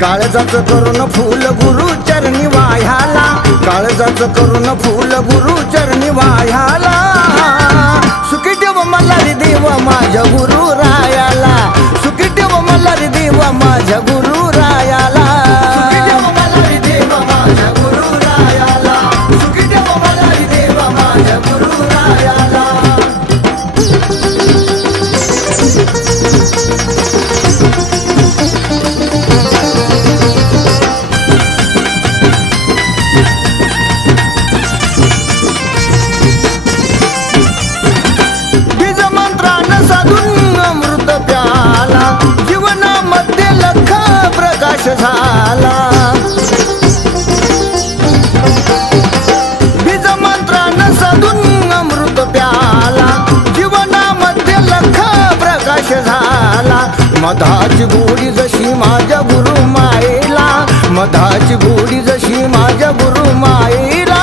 काळजाचं करून फूल गुरु चरणी वाह्याला, काळजाचं करून फूल गुरु चरणी वाह्याला, सुखी ठेव मला रे देव माझ्या गुरु रायाला, सुखी ठेव मला रे देव माझ्या गुरु रायाला, सुखी ठेव मला रे देव माझ्या गुरु रायाला, सुखी ठेव मला रे देव माझ्या गुरु रायाला. झाला बीज मंत्रानं साधून अमृत प्याला, जीवनामध्ये लख प्रकाश झाला. मधाची गोडी जशी माझ्या गुरु मायेला, मधाची गोडी जशी माझ्या गुरु मायेला,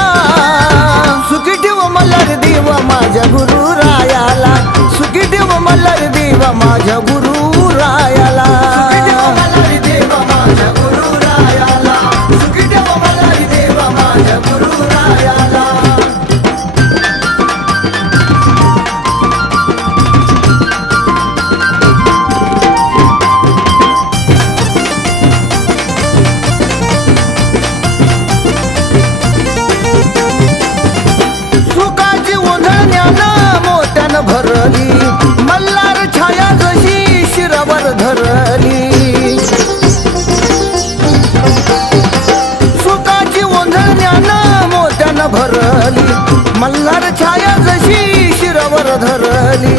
सुखी ठेव मला रे देव माझ्या गुरु रायाला, सुखी ठेव मला रे देव माझ्या गुरु रायाला, माझ्या गुरु रायाला, सुखी ठेव मला रे देव माझ्या गुरु रायाला. सुखाची उधळण्यानं मोठ्यानं भरली, मल्हार छाया जशी शिरावर धरली, भरली मल्हार छाया जशी शिरावर धरली.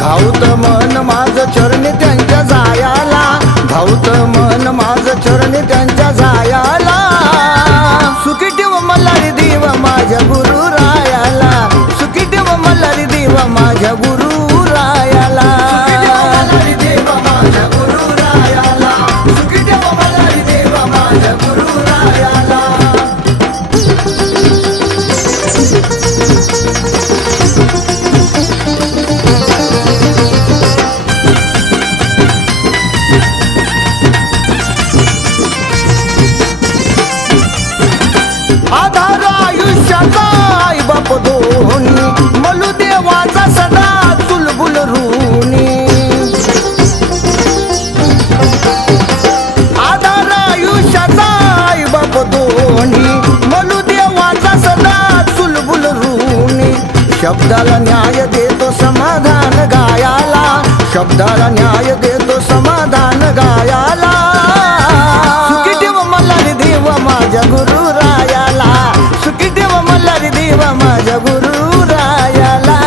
धावत मन माझं चरणी त्यांच्या जायाला, धावत मन माझं चरणी त्यांच्या जायाला, सुखी ठेव मला रे देव माझ्या गुरु रायाला, सुखी ठेव मला रे देव माझ्या गुरु रायाला, सुखी ठेव मला रे देव माझ्या गुरु रायाला, सुखी ठेव मला रे देव माझ्या गुरु रायाला. आधार आयुष्याचा आई बाप दोन्ही, मलू देवाचा सदा चुलबुल ऋणी, आधार आयुष्याचा आई बाप दोन्ही, मलू देवाचा सदा चुलबुल ऋणी. शब्दाला न्याय देतो समाधान गायाला, शब्दाला न्याय देतो समाधान गायाला, सुखी ठेव मला रे देव माझ्या गुरु रायाला, सुखी ठेव मला रे देव माझ्या गुरु रायाला,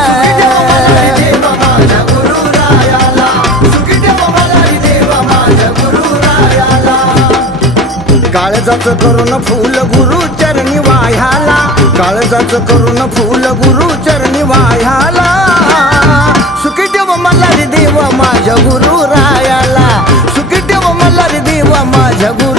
देव माझ्या गुरु रायाला, सुखी ठेव मला रे देव माझ्या गुरु रायाला. काळजाचं करून फूल गुरु चरणी वाह्याला, काळजाचं करून फूल गुरु चरणी वाह्याला, सुखी ठेव मला रे देव माझ्या गुरु रायाला, सुखी ठेव मला रे देव माझ्या गुरु